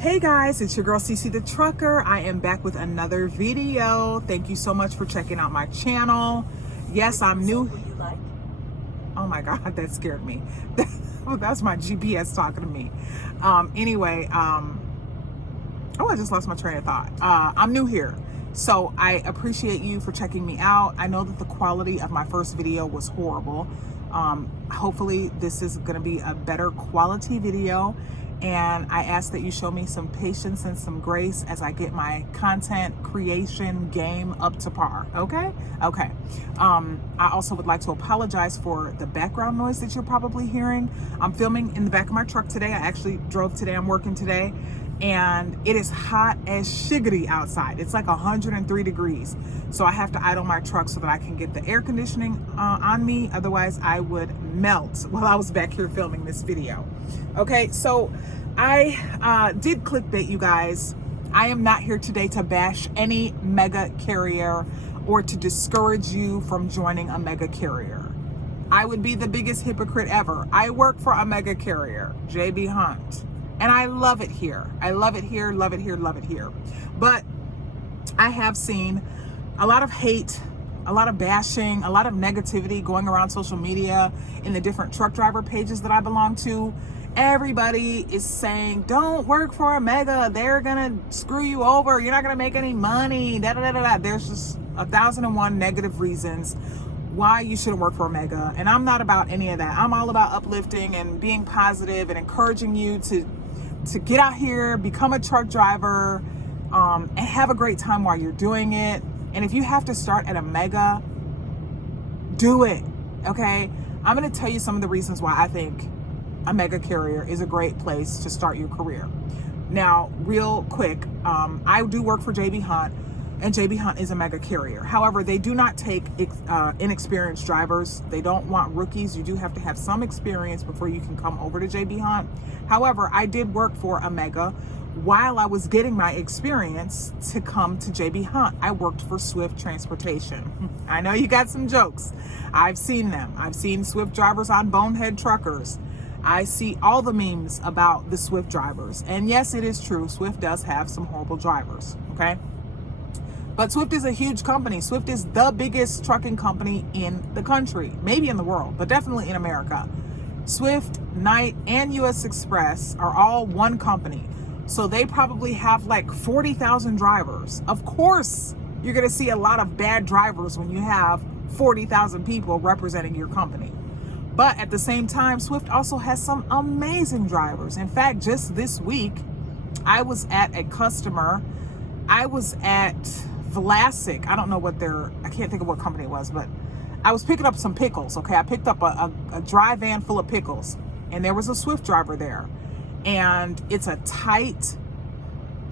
Hey guys, it's your girl Cece the Trucker. I am back with another video. Thank you so much for checking out my channel. Yes, I'm new. Oh my God, that scared me. That's my GPS talking to me. Oh, I just lost my train of thought. I'm new here, so I appreciate you for checking me out. I know that the quality of my first video was horrible. Hopefully this is gonna be a better quality video. And I ask that you show me some patience and some grace as I get my content creation game up to par, okay? Okay. I also would like to apologize for the background noise that you're probably hearing. I'm filming in the back of my truck today. I actually drove today, I'm working today. And it is hot as shiggity outside. It's like 103 degrees. So I have to idle my truck so that I can get the air conditioning on me. Otherwise I would melt while I was back here filming this video. Okay, so I did clickbait you guys. I am not here today to bash any mega carrier or to discourage you from joining a mega carrier. I would be the biggest hypocrite ever. I work for a mega carrier, J.B. Hunt. And I love it here. I love it here, love it here, love it here. But I have seen a lot of hate, a lot of bashing, a lot of negativity going around social media in the different truck driver pages that I belong to. Everybody is saying, don't work for a mega. They're gonna screw you over. You're not gonna make any money. Da, da, da, da, da. There's just 1,001 negative reasons why you shouldn't work for a mega. And I'm not about any of that. I'm all about uplifting and being positive and encouraging you to get out here, become a truck driver, and have a great time while you're doing it. And if you have to start at a mega, do it, okay? I'm gonna tell you some of the reasons why I think a mega carrier is a great place to start your career. Now, real quick, I do work for J.B. Hunt, and J.B. Hunt is a mega carrier. However, they do not take inexperienced drivers. They don't want rookies. You do have to have some experience before you can come over to J.B. Hunt. However, I did work for a mega while I was getting my experience to come to J.B. Hunt. I worked for Swift Transportation. I know you got some jokes. I've seen them. I've seen Swift drivers on Bonehead Truckers. I see all the memes about the Swift drivers. And yes, it is true. Swift does have some horrible drivers, okay? But Swift is a huge company. Swift is the biggest trucking company in the country, maybe in the world, but definitely in America. Swift, Knight, and US Express are all one company. So they probably have like 40,000 drivers. Of course, you're gonna see a lot of bad drivers when you have 40,000 people representing your company. But at the same time, Swift also has some amazing drivers. In fact, just this week, I was at a customer. I was at Vlasic. I don't know what I can't think of what company it was, but I was picking up some pickles, okay? I picked up a dry van full of pickles, and there was a Swift driver there. And it's a tight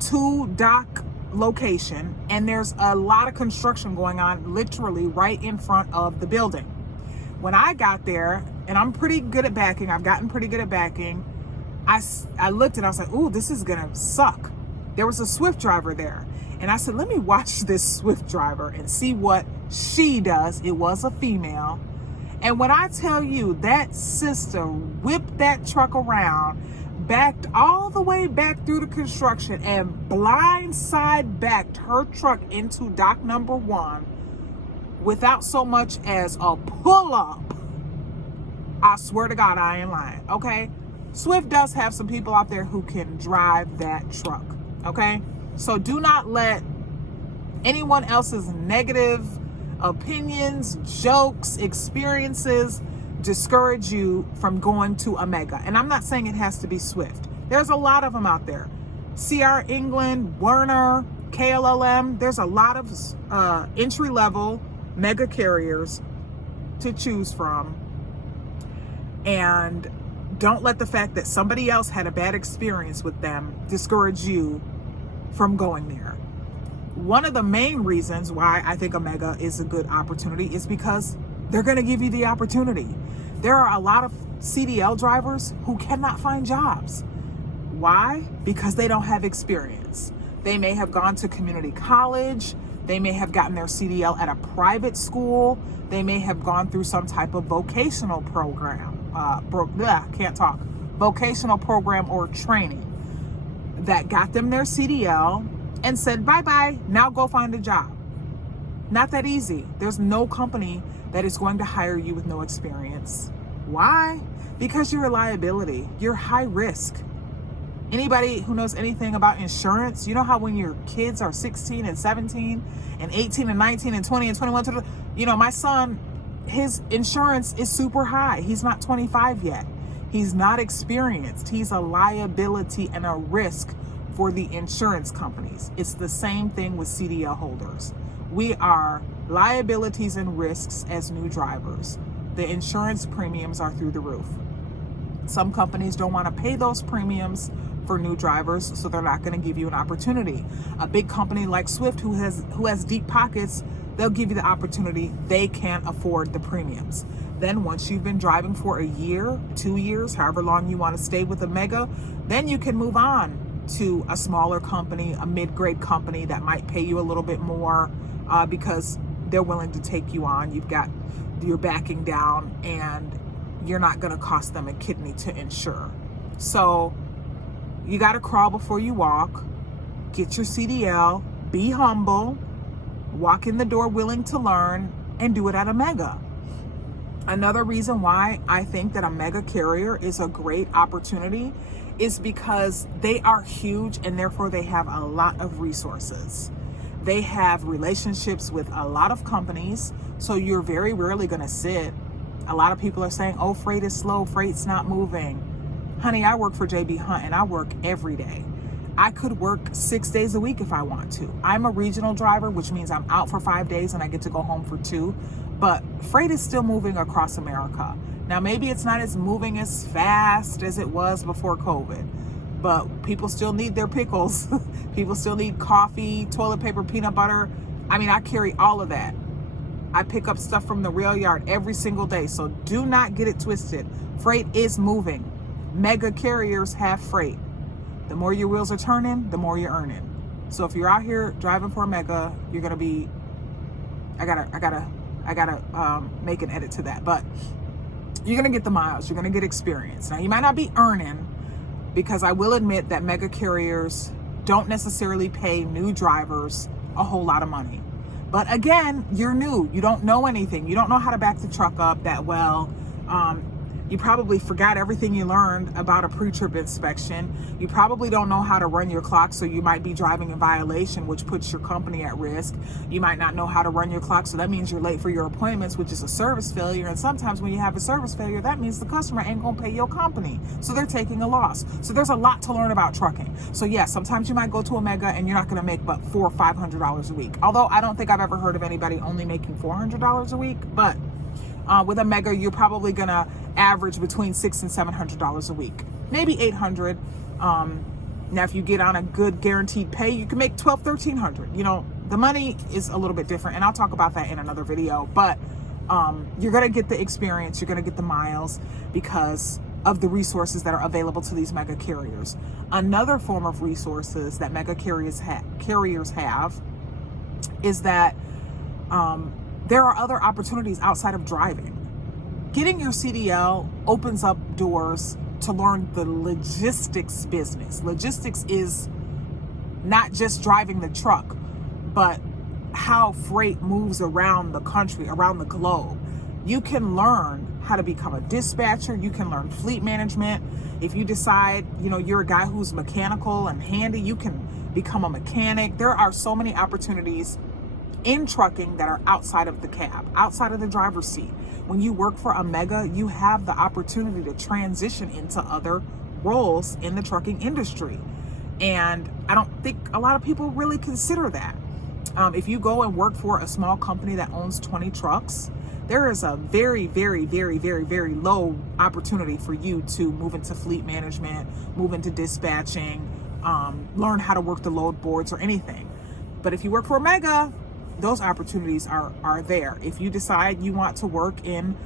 2-dock location, and there's a lot of construction going on literally right in front of the building. When I got there, and I'm pretty good at backing, I've gotten pretty good at backing, I looked and I was like, ooh, this is gonna suck. There was a Swift driver there. And I said, let me watch this Swift driver and see what she does. It was a female. And when I tell you that sister whipped that truck around, backed all the way back through the construction and blindside backed her truck into dock number 1 without so much as a pull up, I swear to God, I ain't lying, okay? Swift does have some people out there who can drive that truck, okay? So do not let anyone else's negative opinions, jokes, experiences discourage you from going to a mega. And I'm not saying it has to be Swift. There's a lot of them out there. CR England, Werner, KLLM. There's a lot of entry-level mega carriers to choose from. And don't let the fact that somebody else had a bad experience with them discourage you from going there. One of the main reasons why I think a mega is a good opportunity is because they're going to give you the opportunity. There are a lot of CDL drivers who cannot find jobs. Why? Because they don't have experience. They may have gone to community college. They may have gotten their CDL at a private school. They may have gone through some type of vocational program. Vocational program or training. that got them their CDL and said, bye-bye, now go find a job. Not that easy. There's no company that is going to hire you with no experience. Why? Because you're a liability. You're high risk. Anybody who knows anything about insurance, you know how when your kids are 16 and 17 and 18 and 19 and 20 and 21, my son, his insurance is super high. He's not 25 yet. He's not experienced. He's a liability and a risk for the insurance companies. It's the same thing with CDL holders. We are liabilities and risks as new drivers. The insurance premiums are through the roof. Some companies don't want to pay those premiums for new drivers, so they're not going to give you an opportunity. A big company like Swift, who has deep pockets, they'll give you the opportunity. They can't afford the premiums. Then once you've been driving for a year, 2 years, however long you want to stay with a mega, then you can move on to a smaller company, a mid-grade company that might pay you a little bit more because they're willing to take you on. You're backing down, and you're not going to cost them a kidney to insure. So you got to crawl before you walk. Get your CDL, be humble, walk in the door willing to learn, and do it at a mega. Another reason why I think that a mega carrier is a great opportunity is because they are huge, and therefore they have a lot of resources. They have relationships with a lot of companies, so you're very rarely going to sit. A lot of people are saying, oh, freight is slow, freight's not moving. Honey, I work for JB Hunt, and I work every day. I could work 6 days a week if I want to. I'm a regional driver, which means I'm out for 5 days and I get to go home for 2. But freight is still moving across America. Now, maybe it's not as moving as fast as it was before COVID, but people still need their pickles. People still need coffee, toilet paper, peanut butter. I mean, I carry all of that. I pick up stuff from the rail yard every single day. So do not get it twisted. Freight is moving. Mega carriers have freight. The more your wheels are turning, the more you're earning. So if you're out here driving for a mega, you're gonna be. I gotta make an edit to that. But you're gonna get the miles. You're gonna get experience. Now you might not be earning, because I will admit that mega carriers don't necessarily pay new drivers a whole lot of money. But again, you're new. You don't know anything. You don't know how to back the truck up that well. You probably forgot everything you learned about a pre-trip inspection. You probably don't know how to run your clock, so you might be driving in violation, which puts your company at risk. You might not know how to run your clock, so that means you're late for your appointments, which is a service failure. And sometimes when you have a service failure, that means the customer ain't gonna pay your company, so they're taking a loss. So there's a lot to learn about trucking. So yeah, sometimes you might go to a mega and you're not gonna make but $400 or $500 a week. Although I don't think I've ever heard of anybody only making $400 a week, but with a mega, you're probably gonna average between $600 and $700 a week, maybe $800. Now, if you get on a good guaranteed pay, you can make $1,200, $1,300. The money is a little bit different, and I'll talk about that in another video. But you're gonna get the experience, you're gonna get the miles because of the resources that are available to these mega carriers. Another form of resources that mega carriers have is that there are other opportunities outside of driving. Getting your CDL opens up doors to learn the logistics business. Logistics is not just driving the truck, but how freight moves around the country, around the globe. You can learn how to become a dispatcher. You can learn fleet management. If you decide, you're a guy who's mechanical and handy, you can become a mechanic. There are so many opportunities in trucking that are outside of the cab, outside of the driver's seat. When you work for a mega, you have the opportunity to transition into other roles in the trucking industry. And I don't think a lot of people really consider that. If you go and work for a small company that owns 20 trucks, there is a very, very, very, very, very low opportunity for you to move into fleet management, move into dispatching, learn how to work the load boards or anything. But if you work for a mega, those opportunities are there. If you decide you want to work in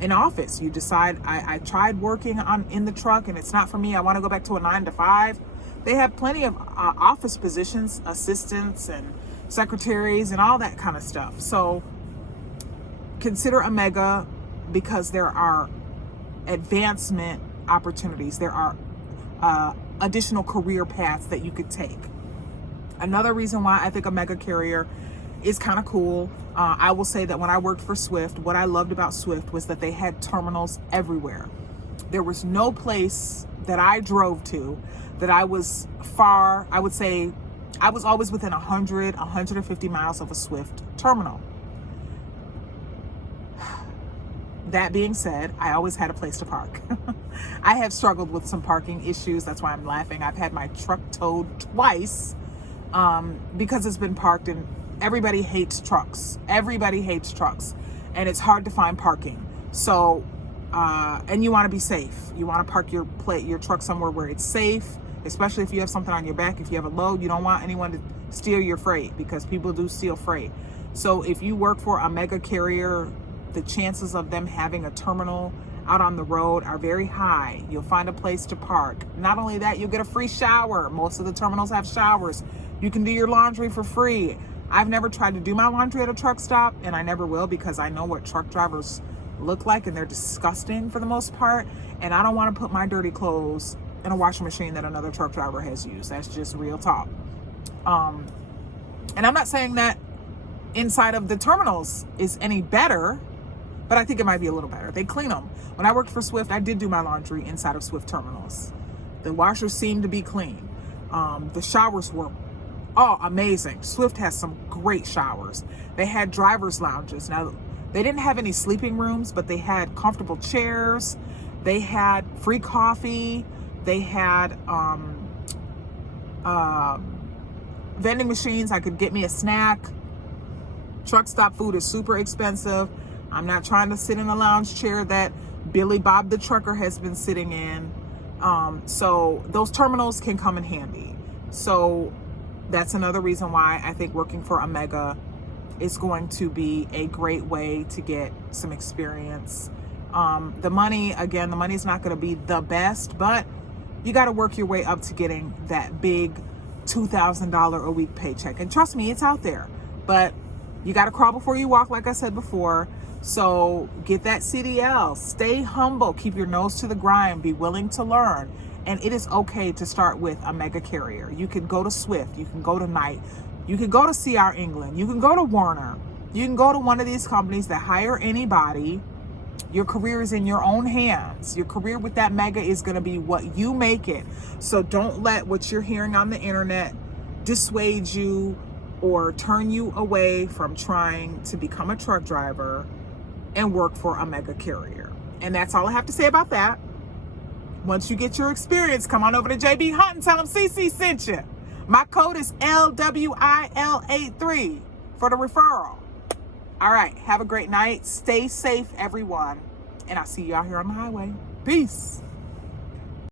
an office, you decide I tried working in the truck and it's not for me, I want to go back to a 9 to 5. They have plenty of office positions, assistants and secretaries and all that kind of stuff. So consider a mega because there are advancement opportunities. There are additional career paths that you could take. Another reason why I think a mega carrier is kind of cool. I will say that when I worked for Swift, what I loved about Swift was that they had terminals everywhere. There was no place that I drove to that I was far. I would say I was always within 100, 150 miles of a Swift terminal. That being said, I always had a place to park. I have struggled with some parking issues. That's why I'm laughing. I've had my truck towed twice because it's been parked, and everybody hates trucks. Everybody hates trucks, and it's hard to find parking. So, and you want to be safe. You want to park your truck somewhere where it's safe, especially if you have something on your back. If you have a load, you don't want anyone to steal your freight, because people do steal freight. So if you work for a mega carrier, the chances of them having a terminal out on the road are very high. You'll find a place to park. Not only that, you'll get a free shower. Most of the terminals have showers. You can do your laundry for free. I've never tried to do my laundry at a truck stop, and I never will, because I know what truck drivers look like, and they're disgusting for the most part. And I don't want to put my dirty clothes in a washing machine that another truck driver has used. That's just real talk. And I'm not saying that inside of the terminals is any better, but I think it might be a little better. They clean them. When I worked for Swift, I did do my laundry inside of Swift terminals. The washers seemed to be clean. The showers were amazing. Swift has some great showers. They had driver's lounges. Now, they didn't have any sleeping rooms, but they had comfortable chairs. They had free coffee. They had vending machines. I could get me a snack. Truck stop food is super expensive. I'm not trying to sit in a lounge chair that Billy Bob the trucker has been sitting in. So those terminals can come in handy. So that's another reason why I think working for a mega is going to be a great way to get some experience. The money is not going to be the best, but you got to work your way up to getting that big $2,000 a week paycheck. And trust me, it's out there, but you got to crawl before you walk, like I said before. So get that CDL, stay humble, keep your nose to the grind, be willing to learn. And it is okay to start with a mega carrier. You can go to Swift, you can go to Knight, you can go to CR England, you can go to Werner, you can go to one of these companies that hire anybody. Your career is in your own hands. Your career with that mega is going to be what you make it. So don't let what you're hearing on the internet dissuade you or turn you away from trying to become a truck driver and work for a mega carrier. And that's all I have to say about that. Once you get your experience, come on over to JB Hunt and tell them CC sent you. My code is LWIL83 for the referral. All right, have a great night. Stay safe, everyone. And I'll see you out here on the highway. Peace.